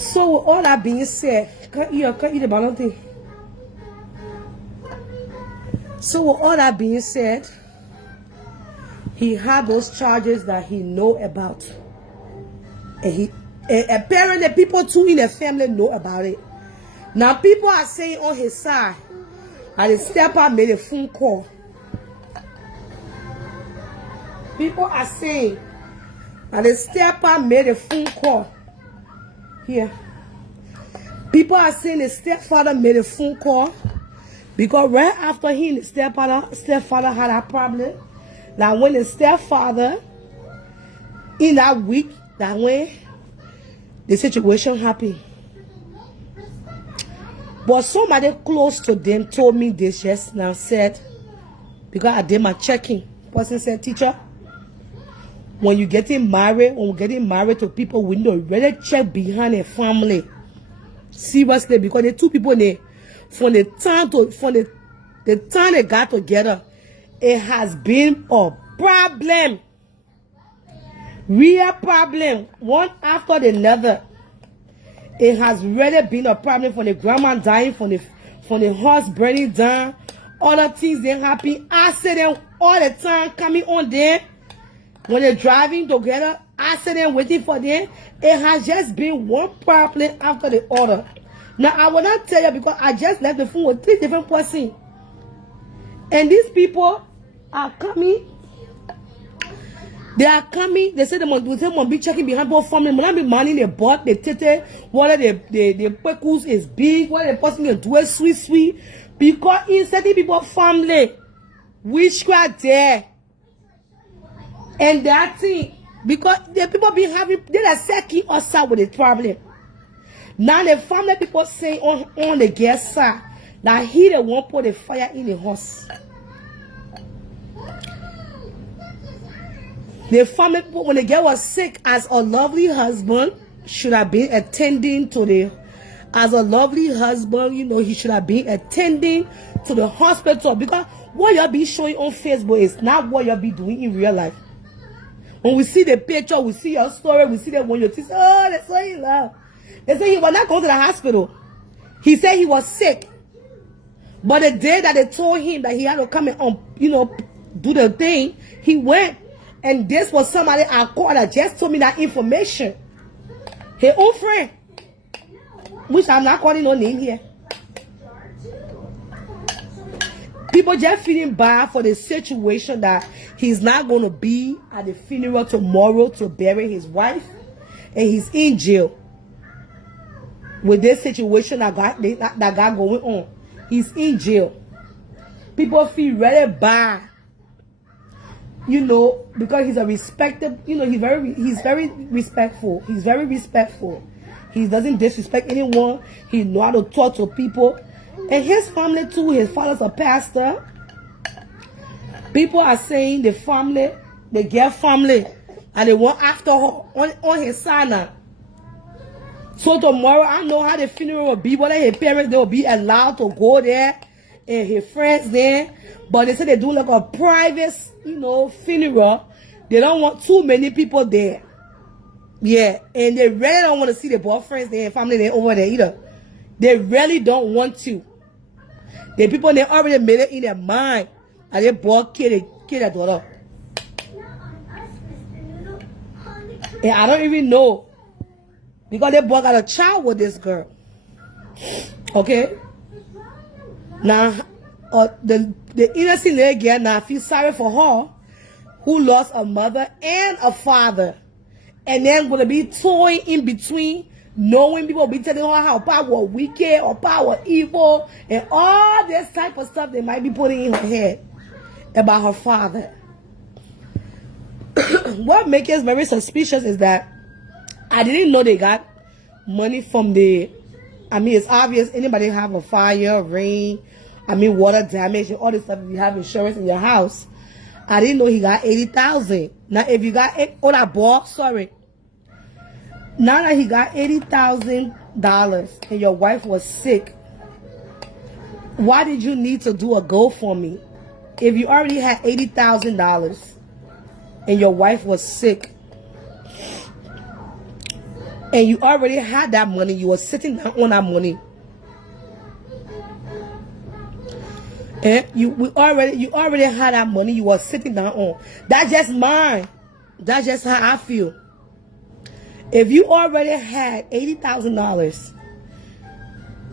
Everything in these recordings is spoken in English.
So with all that being said, can't eat the balance thing. So with all that being said, he had those charges that he know about. And apparently people too in the family know about it. Now people are saying on his side that the stepper made a phone call. People are saying that the stepper made a phone call. Here. People are saying the stepfather made a phone call because right after he and the stepfather had a problem. Now when the stepfather in that week, that when the situation happened. But somebody close to them told me this just now, said, because I did my checking. Person said, teacher, when you're getting married to people, we need to really check behind a family. Seriously, because the two people from the time they got together, it has been a problem. Real problem, one after the it has really been a problem from the grandma dying, from the house burning down, other things they happen, accident all the time coming on there. When they're driving together, accident waiting for them. It has just been one problem after the other. Now I will not tell you because I just left the phone with 3 different persons. And these people are coming. They are coming. They say they must be checking behind both family. They must be minding their butt, the tete, whether the pecus is big, whether the person can do it sweet. Because in certain people's family, witchcraft there. And that thing, because the people be having, they're second or side with the problem. Now the family people say on the guest side that he the one put the fire in the house. The family people, when the girl was sick, as a lovely husband should have been attending to the, as a lovely husband, you know, he should have been attending to the hospital, because what you'll be showing on Facebook is not what you'll be doing in real life. When we see the picture, we see your story, we see that when you're teaching, oh, that's what he love. They say he was not going to the hospital. He said he was sick. But the day that they told him that he had to come and, you know, do the thing, he went. And this was somebody I called that just told me that information. His own friend. Which I'm not calling no name here. People just feeling bad for the situation that he's not going to be at the funeral tomorrow to bury his wife. And he's in jail. With this situation that got going on. He's in jail. People feel really bad. You know, because he's a respected, you know, he's very respectful. He's very respectful. He doesn't disrespect anyone. He knows how to talk to people. And his family too, his father's a pastor. People are saying the family, the girl family, and they want after her on his side now. So tomorrow, I know how the funeral will be, whether his parents, they will be allowed to go there, and his friends there. But they say they do like a private, you know, funeral. They don't want too many people there. Yeah, and they really don't want to see the boyfriends there and family there over there either. They really don't want to. The people, they already made it in their mind. And they boy kill their daughter. And I don't even know. Because they boy got a child with this girl. Okay? Now, the innocent little girl now feel sorry for her, who lost a mother and a father, and then gonna be toying in between, knowing people be telling her how power wicked or power evil, and all this type of stuff they might be putting in her head about her father. What makes us very suspicious is that I didn't know they got money from the. I mean, it's obvious anybody have a fire, rain, I mean, water damage and all this stuff. If you have insurance in your house, I didn't know he got 80,000. Now, if you got now that he got $80,000 and your wife was sick, why did you need to do a GoFundMe if you already had $80,000 and your wife was sick? and you already had that money. You were sitting down on that money. And you already had that money you were sitting down on. That's just mine. That's just how I feel. If you already had $80,000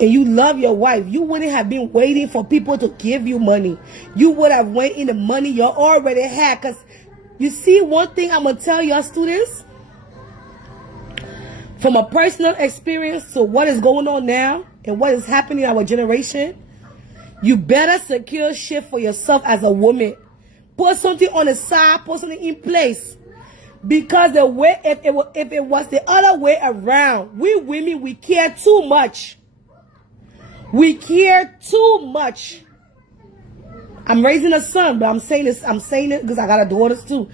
and you love your wife, you wouldn't have been waiting for people to give you money. You would have went in the money you already had. Because you see, one thing I'm going to tell your students, from a personal experience to what is going on now and what is happening in our generation, you better secure shit for yourself as a woman. Put something on the side, put something in place. Because the way, if it was the other way around, we women, we care too much. We care too much. I'm raising a son, but I'm saying it because I got daughters too.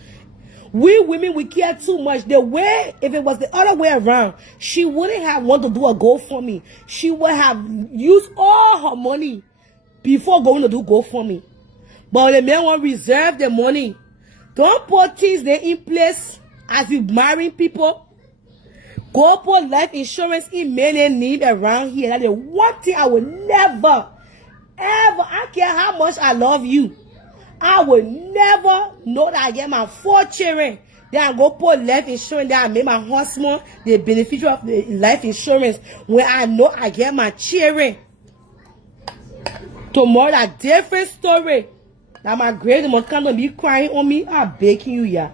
We women, we care too much. The way, if it was the other way around, she wouldn't have wanted to do a GoFundMe. She would have used all her money before going to do GoFundMe. But the men want to reserve the money. Don't put things there in place as you marrying people. Go put life insurance in men in need around here. That's the one thing I would never, ever, I don't care how much I love you, I would never know that I get my 4 children. Then I go put life insurance. Then I make my husband the beneficiary of the life insurance when I know I get my children. Tomorrow, that different story. That my grandmother can't be crying on me. I'm begging you, yeah.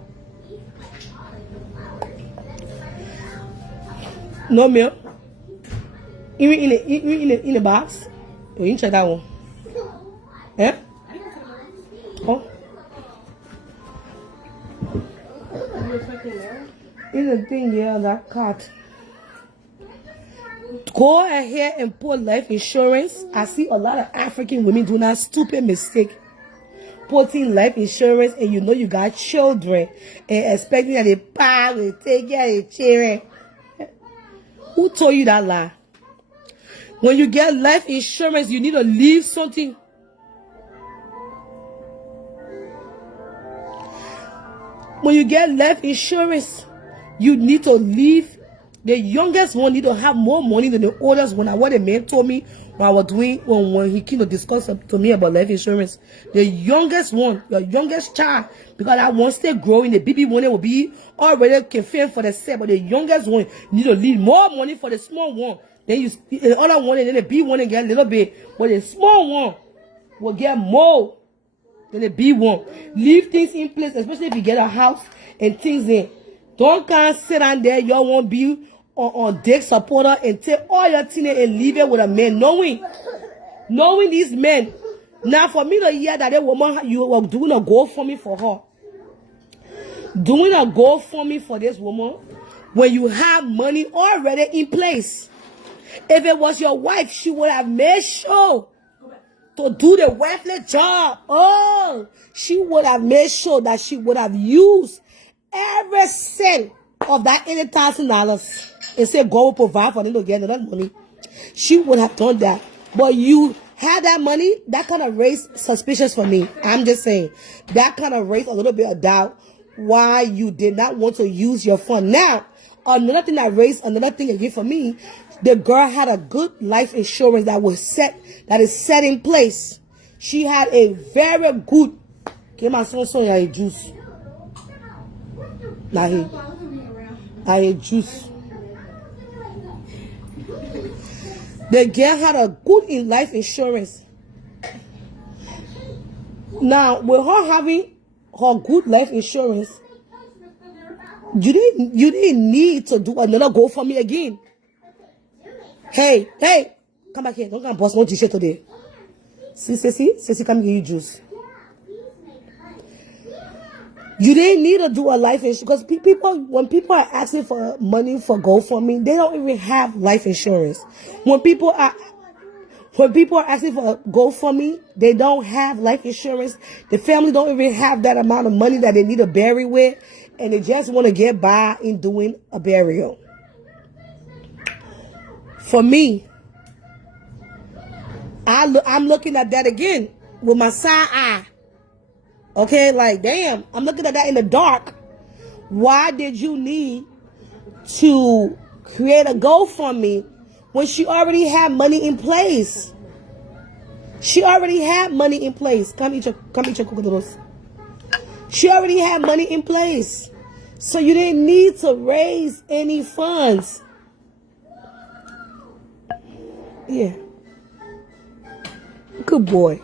No milk. Even in the box. You didn't check that one. Eh? Oh. In the thing, yeah, that cart. Go ahead and put life insurance. I see a lot of African women doing that stupid mistake. Putting life insurance and you know you got children and expecting that the pa will take care of the children. Who told you that lie? When you get life insurance, you need to leave something. When you get life insurance, you need to leave. The youngest one need to have more money than the oldest one. What the man told me when I was doing, when he came to discuss to me about life insurance. The youngest one, your youngest child, because that one still growing, the baby one will be already can fend for themselves. But the youngest one need to leave more money for the small one. Then you the other one, and then the big one and get a little bit. But the small one will get more than the big one. Leave things in place, especially if you get a house and things in. Don't come sit down there, y'all won't be on dick supporter and take all your things and leave it with a man. Knowing these men. Now for me to hear that a woman, you were doing a GoFundMe for her. Doing a GoFundMe for this woman when you have money already in place. If it was your wife, she would have made sure to do the wifely job. Oh, she would have made sure that she would have used every cent of that $80,000 and say God will provide for them to get enough money. She would have done that. But you had that money, that kind of raised suspicions for me. I'm just saying. That kind of raised a little bit of doubt why you did not want to use your fund. Now, another thing that raised another thing again for me, the girl had a good life insurance that is set in place. She had a very good, get my son a juice. I juice. The girl had a good in life insurance. Now, with her having her good life insurance, you didn't need to do another GoFundMe again. Hey, come back here. Don't come bust no t-shirt today. See, come give you juice. You didn't need to do a life insurance because when people are asking for money for GoFundMe, they don't even have life insurance. When people are asking for GoFundMe, they don't have life insurance. The family don't even have that amount of money that they need to bury with, and they just want to get by in doing a burial. For me, I'm looking at that again with my side eye. Okay, like, damn, I'm looking at that in the dark. Why did you need to create a GoFundMe when she already had money in place. She already had money in place. Come eat your coconuts. She already had money in place. So you didn't need to raise any funds. Yeah. Good boy.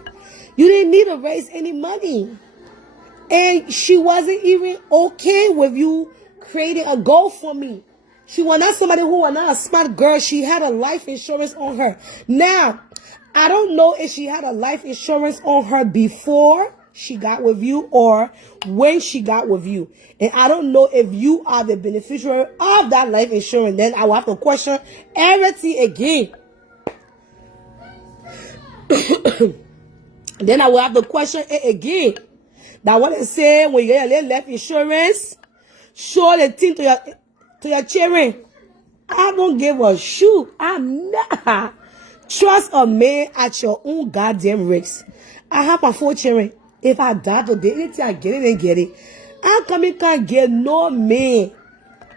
You didn't need to raise any money. And she wasn't even okay with you creating a GoFundMe. She was not somebody who was not a smart girl. She had a life insurance on her. Now, I don't know if she had a life insurance on her before she got with you or when she got with you. And I don't know if you are the beneficiary of that life insurance. Then I will have to question everything again. Then I will have to question it again. That what they say when you get your life insurance, show the thing to your children. I don't give a shoot. I'm not. Trust a man at your own goddamn risk. I have my 4 children. If I die today, anything I get it and get it. I can't get no man.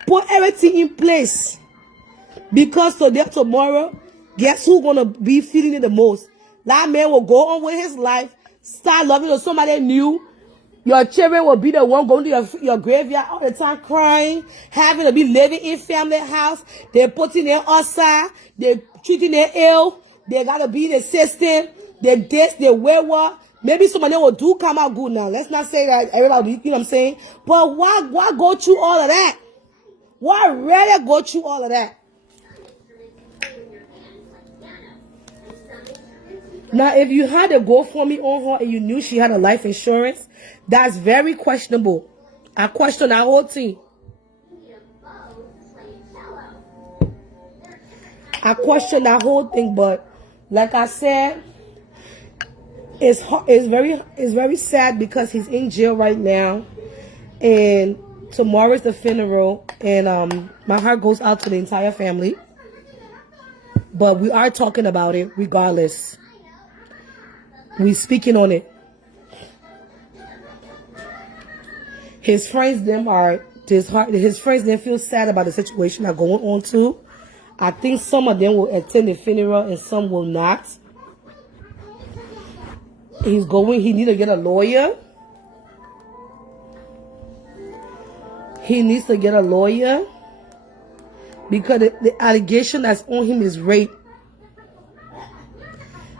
Put everything in place. Because today, tomorrow, guess who's gonna be feeling it the most? That man will go on with his life, start loving somebody new. Your children will be the one going to your graveyard all the time crying, having to be living in family house. They're putting them outside. They're treating them ill. They got to be in the system. They this, they werewolf. Maybe some of them will do come out good now. Let's not say that everybody, you know what I'm saying? But why go through all of that? Why rather go through all of that? Now, if you had a GoFundMe on her and you knew she had a life insurance, that's very questionable. I question that whole thing. I question that whole thing, but like I said, it's very sad because he's in jail right now, and tomorrow is the funeral, and my heart goes out to the entire family. But we are talking about it regardless. We speaking on it. His friends his friends then feel sad about the situation that's going on too. I think some of them will attend the funeral and some will not. He need to get a lawyer. He needs to get a lawyer because the allegation that's on him is rape.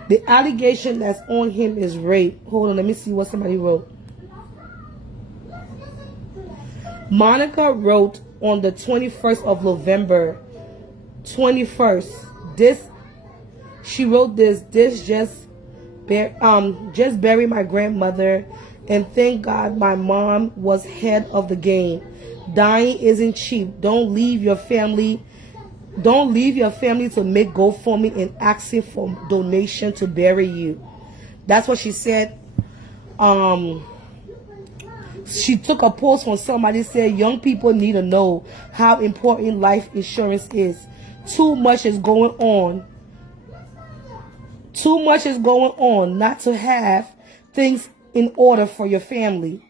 The allegation that's on him is rape. Hold on, let me see what somebody wrote. Monica wrote on the 21st of November, 21st. She wrote this just bury my grandmother, and thank God my mom was head of the game. Dying isn't cheap. Don't leave your family to make GoFundMe and asking for donation to bury you. That's what she said. She took a post from somebody said young people need to know how important life insurance is. Too much is going on. Too much is going on not to have things in order for your family.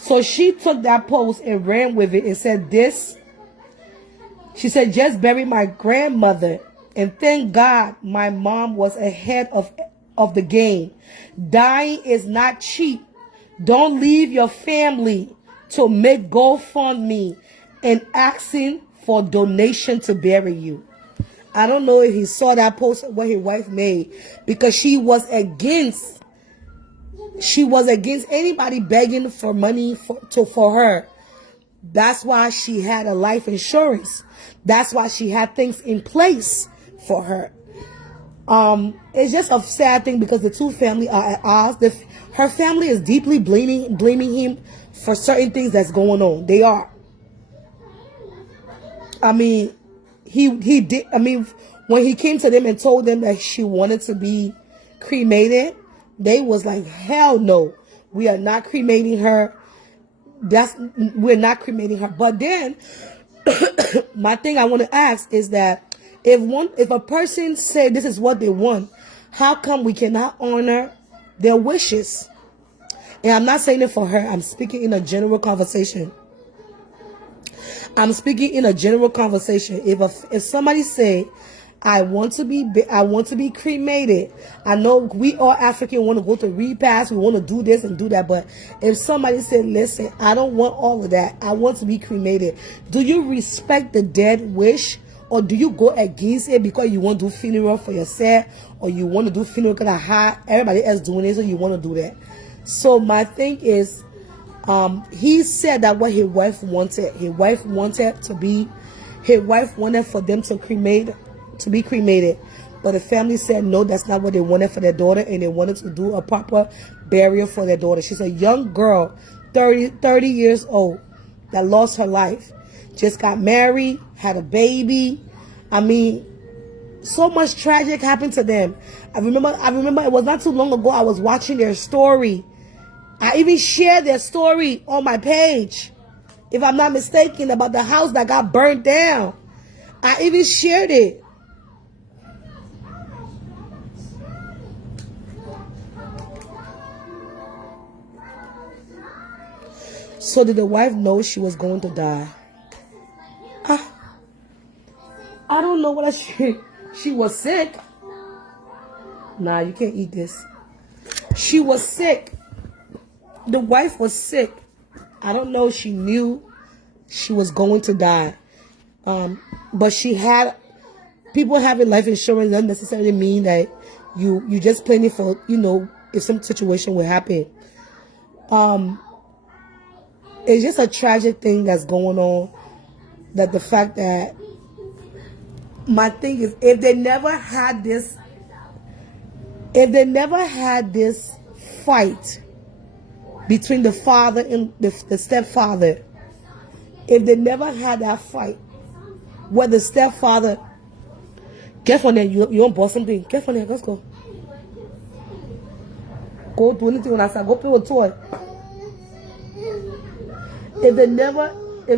So she took that post and ran with it and said this. She said, just bury my grandmother, and thank God my mom was ahead of the game. Dying is not cheap. Don't leave your family to make GoFundMe and asking for donation to bury you. I don't know if he saw that post what his wife made, because she was against anybody begging for money for her. That's why she had a life insurance. That's why she had things in place for her. It's just a sad thing because the two families are at odds. Her family is deeply blaming him for certain things that's going on. They are. I mean, he did. I mean, when he came to them and told them that she wanted to be cremated, they was like, hell no, we are not cremating her. We're not cremating her. But then my thing I want to ask is that if a person say this is what they want, how come we cannot honor their wishes? And I'm not saying it for her. I'm speaking in a general conversation. I'm speaking in a general conversation. If somebody say, I want to be cremated. I know we all African want to go to repast. We want to do this and do that. But if somebody said, listen, I don't want all of that. I want to be cremated. Do you respect the dead wish? Or do you go against it because you want to do funeral for yourself? Or you want to do funeral because everybody else doing it, so you want to do that? So my thing is, he said that what his wife wanted. His wife wanted for them to be cremated. But the family said no, that's not what they wanted for their daughter, and they wanted to do a proper burial for their daughter. She's a young girl, 30 years old, that lost her life. Just got married, had a baby. I mean, so much tragic happened to them. I remember it was not too long ago I was watching their story. I even shared their story on my page, if I'm not mistaken, about the house that got burnt down. I even shared it. So did the wife know she was going to die? I don't know whether she was sick. Nah, you can't eat this. She was sick. The wife was sick. I don't know if she knew she was going to die. But she had, people having life insurance doesn't necessarily mean that you just planning for, if some situation will happen. It's just a tragic thing that's going on. That the fact that, my thing is, if they never had this fight between the father and the stepfather, if they never had that fight, where the stepfather, get from there, you don't bought something, get from there, let's go. Go do anything when I say, go play with a toy. If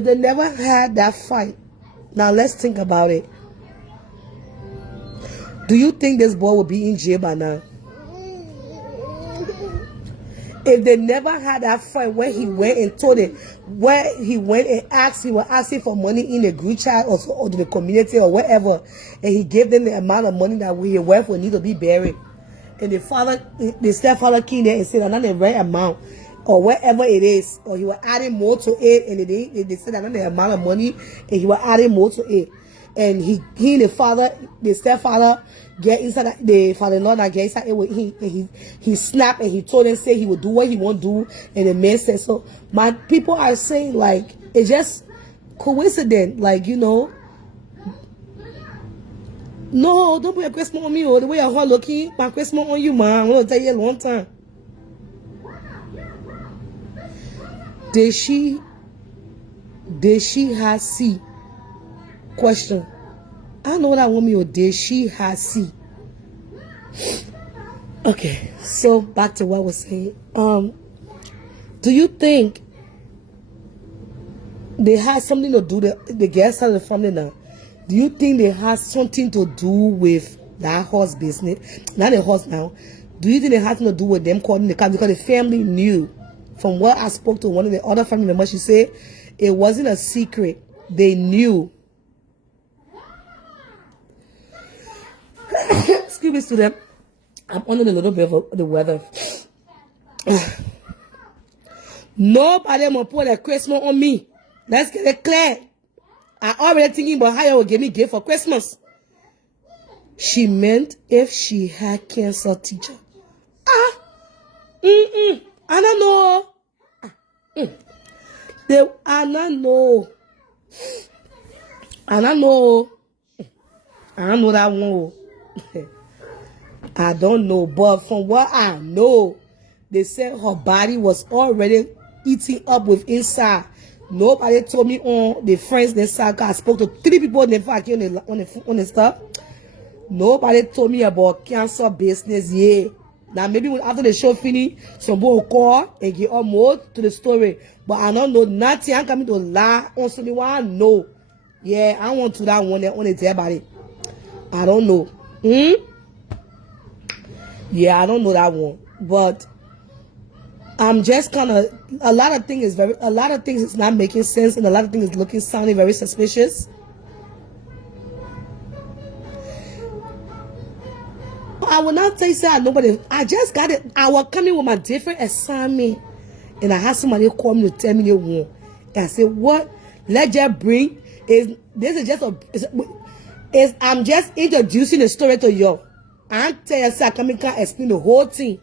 they never had that fight, now let's think about it. Do you think this boy will be in jail by now? If they never had that fight where he went and told it, where he went and he was asking for money in the group chat or to the community or whatever, and he gave them the amount of money that his wife would need to be buried. And the stepfather came there and said, I'm not the right amount, or whatever it is, or he was adding more to it, and they said that not the amount of money, and he was adding more to it. And the stepfather get inside the father-in-law that get inside it with him, and he snapped and he told him, say he would do what he won't do, and the man said so. My people are saying, like, it's just coincident, like, no, don't put your Christmas on me, or the way you're looking, my Christmas on you, man. I'm gonna tell you a long time. Did she have C? Question. I know what I want me, or did she have C? Okay, so back to what I was saying. Do you think they had something to do, the guest side of the family now? Do you think they had something to do with that horse business? Not the horse now. Do you think they had something to do with them calling the cops? Because the family knew. From what I spoke to one of the other family members, she said it wasn't a secret. They knew. Excuse me, student. I'm under a little bit of the weather. Nobody will put a Christmas on me. Let's get it clear. I already thinking about how you will give me gift for Christmas. She meant if she had cancer, teacher. I don't know. I don't know. I don't know. I don't know that one. I don't know, but from what I know, they said her body was already eating up with inside. Nobody told me on the friends that side. I spoke to 3 people on the stuff. Nobody told me about cancer business. Yeah. Now maybe after the show finish, somebody will call and get more to the story. But I don't know nothing. I'm coming to lie on something what I know. Yeah, I want to that one that only tell about it. I don't know. Yeah, I don't know that one. But I'm just kind of, a lot of things is not making sense, and a lot of things is sounding very suspicious. I will not say that nobody. I just got it. I was coming with my different assignment, and I had somebody call me to tell me they want. And I said, "What? Let's just bring is this is just I'm just introducing the story to you. I'm telling you, I can't explain the whole thing.